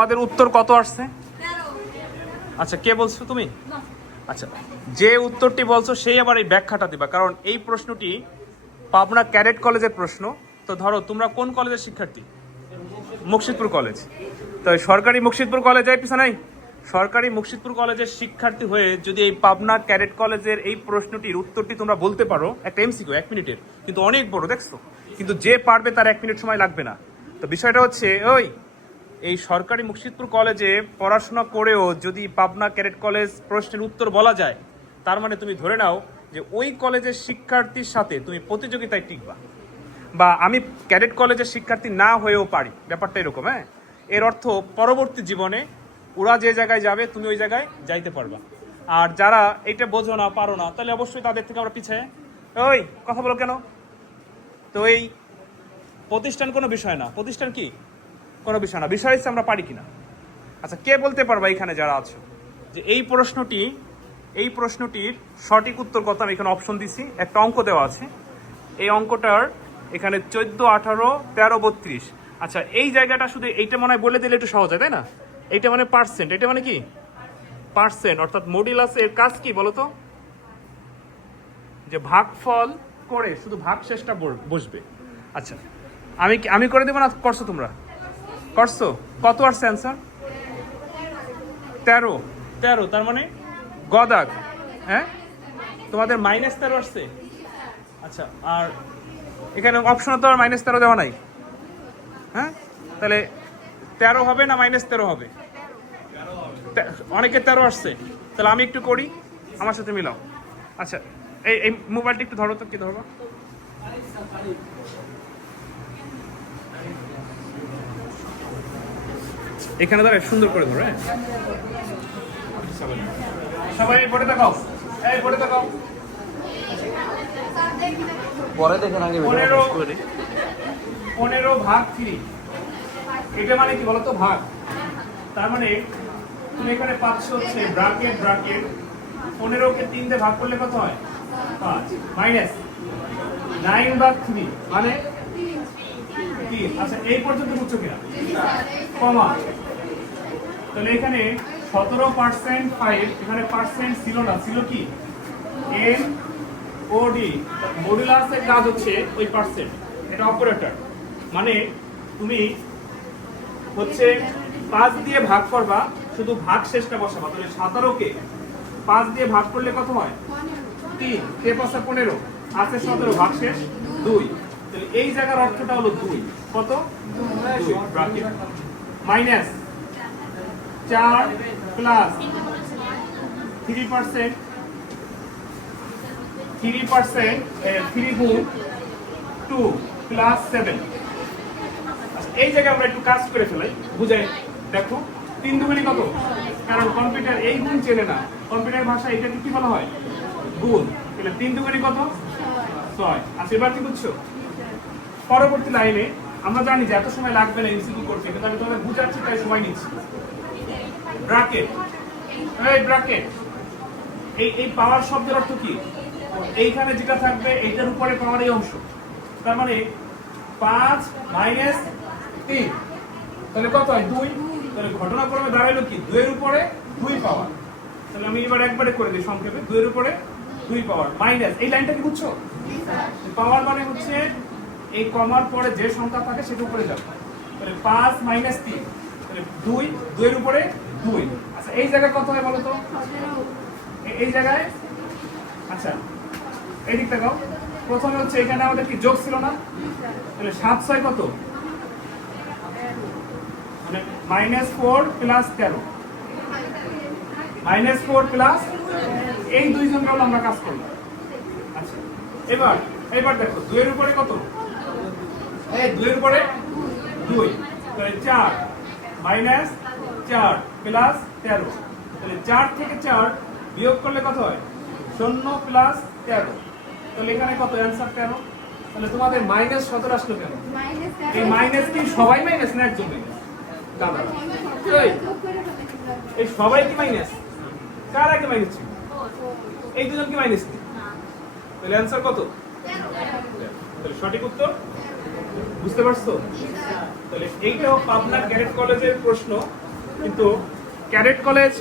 আমাদের উত্তর কত আসছে? আচ্ছা কে বলছো তুমি? আচ্ছা যে উত্তরটি বলছো সেই আবার এই ব্যাখ্যাটা দিবা কারণ এই প্রশ্নটি পাবনা ক্যাডেট কলেজের প্রশ্ন। তো ধরো তোমরা কোন কলেজের শিক্ষার্থী? মুর্শিদপুর কলেজ। তো সরকারি মুর্শিদপুর কলেজে পিছনে নাই? সরকারি মুর্শিদপুর কলেজের শিক্ষার্থী হয়ে যদি এই পাবনা ক্যাডেট কলেজের এই প্রশ্নটির উত্তরটি তোমরা বলতে পারো একটা এমসিকিউ এক মিনিটের কিন্তু অনেক বড় দেখছ? কিন্তু যে পারবে তার এক মিনিট সময় লাগবে না। তো বিষয়টা হচ্ছে ওই এই সরকারি মুর্শিদপুর কলেজে পড়াশোনা করেও যদি পাবনা ক্যাডেট কলেজ প্রশ্নের উত্তর বলা যায়, তার মানে তুমি ধরে নাও যে ওই কলেজের শিক্ষার্থীর সাথে তুমি প্রতিযোগিতায় টিকবা। বা আমি ক্যাডেট কলেজের শিক্ষার্থী না হয়েও পারি, ব্যাপারটা এরকম হ্যাঁ? এর অর্থ পরবর্তী জীবনে ওরা যে জায়গায় যাবে, তুমি ওই জায়গায় যাইতে পারবা। আর যারা এটা বোঝো না, পারো না, তাহলে অবশ্যই তাদের থেকে আমরা পিছিয়ে, ওই, কথা বলো কেন? তো এই প্রতিষ্ঠান কোনো বিষয় না। প্রতিষ্ঠান কি? কোনো বিষয় না। বিষয় হচ্ছে আমরা পারি কিনা। আচ্ছা কে বলতে পারবা এখানে যারা আছো? যে এই প্রশ্নটি, এই প্রশ্নটির সঠিক উত্তর কত আমি এখানে অপশন দিছি। একটা অঙ্ক দেওয়া আছে। এই অঙ্কটার এখানে চোদ্দ, আঠারো, তেরো, বত্রিশ। আচ্ছা এই জায়গাটা শুধু এইটা মনে হয় বলে দিলে একটু সহজ হয়, তাই না? এইটা মানে পার্সেন্ট এটা মানে কি? পার্সেন্ট অর্থাৎ মডিউলাস এর কাজ কি বলতো? যে ভাগফল করে শুধু ভাগ শেষটা বসবে। আচ্ছা আমি আমি করে দেবো না? করছ তোমরা? করছ? কত আসছে অ্যান্সার তেরো। তেরো তার মানে? গদাগ। হ্যাঁ? তোমাদের মাইনাস তেরো আসছে? আচ্ছা আর এখানে অপশনে তো আর মাইনাস তেরো দেওয়া নাই। হ্যাঁ? তাহলে তেরো হবে না মাইনাস তেরো হবে? অনেকে তেরো আসছে। তাহলে আমি একটু করি আমার সাথে মিলাও। আচ্ছা এই এই মোবাইলটা একটু ধরো তো কি ধরবো? এখানে দাঁড়ায় সুন্দর করে ধরো হ্যাঁ? সবাই পড়ে দেখাও এই পড়ে দেখাও পরে দেখেন আগে পনেরো পনেরো ভাগ থ্রি এটা মানে কি বলতো? ভাগ। তার মানে তুমি এখানে পাচ্ছ হচ্ছে ব্রাকেট ব্রাকেট পনেরোকে তিন দিয়ে ভাগ করলে কত হয়? পাঁচ। মাইনাস নাইন ভাগ থ্রি মানে? তিন আচ্ছা এই পর্যন্ত বুঝছ কিনা? কমা। তাহলে এখানে সতেরো পার্সেন্ট ফাইভ এখানে পার্সেন্ট ছিল না। ছিল কি? এম ওডি মডুলাসের কাজ হচ্ছে ওই পার্সেন্ট এটা অপারেটর মানে তুমি হচ্ছে পাঁচ দিয়ে ভাগ করবা, শুধু ভাগ শেষটা বসাবা। তাহলে সতেরোকে পাঁচ দিয়ে ভাগ করলে কত হয়? তিন। কে পাশে পনেরো। আছে সতেরো, ভাগ শেষ। দুই। তাহলে এই জায়গার অর্থটা হলো দুই। কত? মাইনাস চার plus three percent three percent three গুণ টু প্লাস সেভেন এই জায়গায় আমরা একটু কাজ করে ফেলাই বুঝাই দেখো। তিন দুগুণি কত? কারণ কম্পিউটার এই গুণ চেনে না। কম্পিউটার ভাষায় এটাকে কি বলা হয়? গুণ। তাহলে তিন দুগুণি কত? ছয়। আচ্ছা এবার কি বুঝছ? পরবর্তী লাইনে আমরা জানি যে এত সময় লাগবে না এমসিকিউ করতে, কিন্তু আমি তোমাদের বুঝাচ্ছি, তাই সময় নিচ্ছি। ব্রাকেট এই ব্রাকেট এই এই পাওয়ার শব্দের অর্থ কি? এইখানে যেটা থাকবে, এইটার উপরে পাওয়ার এই অংশ। তার মানে পাঁচ মাইনাস তিন। তাহলে কত হয়? দুই। তাহলে ঘটনাক্রমে দাঁড়াইলো কি? দুইয়ের উপরে দুই পাওয়ার। তাহলে আমি এবার একবারে করে দিই সংক্ষেপে। দুইয়ের উপরে দুই পাওয়ার। মাইনাস। এই লাইনটা কি বুঝছ? পাওয়ার মানে হচ্ছে এই কমার পরে যে সংখ্যা থাকে সেটা উপরে যাবে। তাহলে পাঁচ মাইনাস তিন, তাহলে দুই, দুইয়ের উপরে দুই। আচ্ছা এই জায়গায় কত হয় বলো তো এই জায়গায়? আচ্ছা এই দিক গাও প্রথমে হচ্ছে এখানে আমাদের কি যোগ ছিল না? তাহলে সাত ছয় কত? মানে মাইনাস ফোর প্লাস তেরো। মাইনাস ফোর প্লাস এই দুইজন আমরা কাজ করলাম। আচ্ছা এবার এবার দেখো, দুইয়ের উপরে কত? এই দুইয়ের উপরে দুই তাহলে চার মাইনাস চার প্লাস তেরো। তাহলে চার থেকে চার বিয়োগ করলে কত হয়? শূন্য প্লাস তেরো। তাহলে এখানে কত? অ্যান্সার তেরো। তাহলে তোমাদের মাইনাস সতেরো আসলো কেন? এই মাইনাস কি? সবাই মাইনাস না একজন মাইনাস দাদা এই, এই সবাই কি মাইনাস কার আগে মাইনাস ছিল? এই দুজন কি মাইনাস তাহলে অ্যান্সার কত? তাহলে সঠিক উত্তর? বুঝতে পারছ? তাহলে এইটাও পাবনা ক্যাডেট কলেজের প্রশ্ন কিন্তু ক্যাডেট কলেজ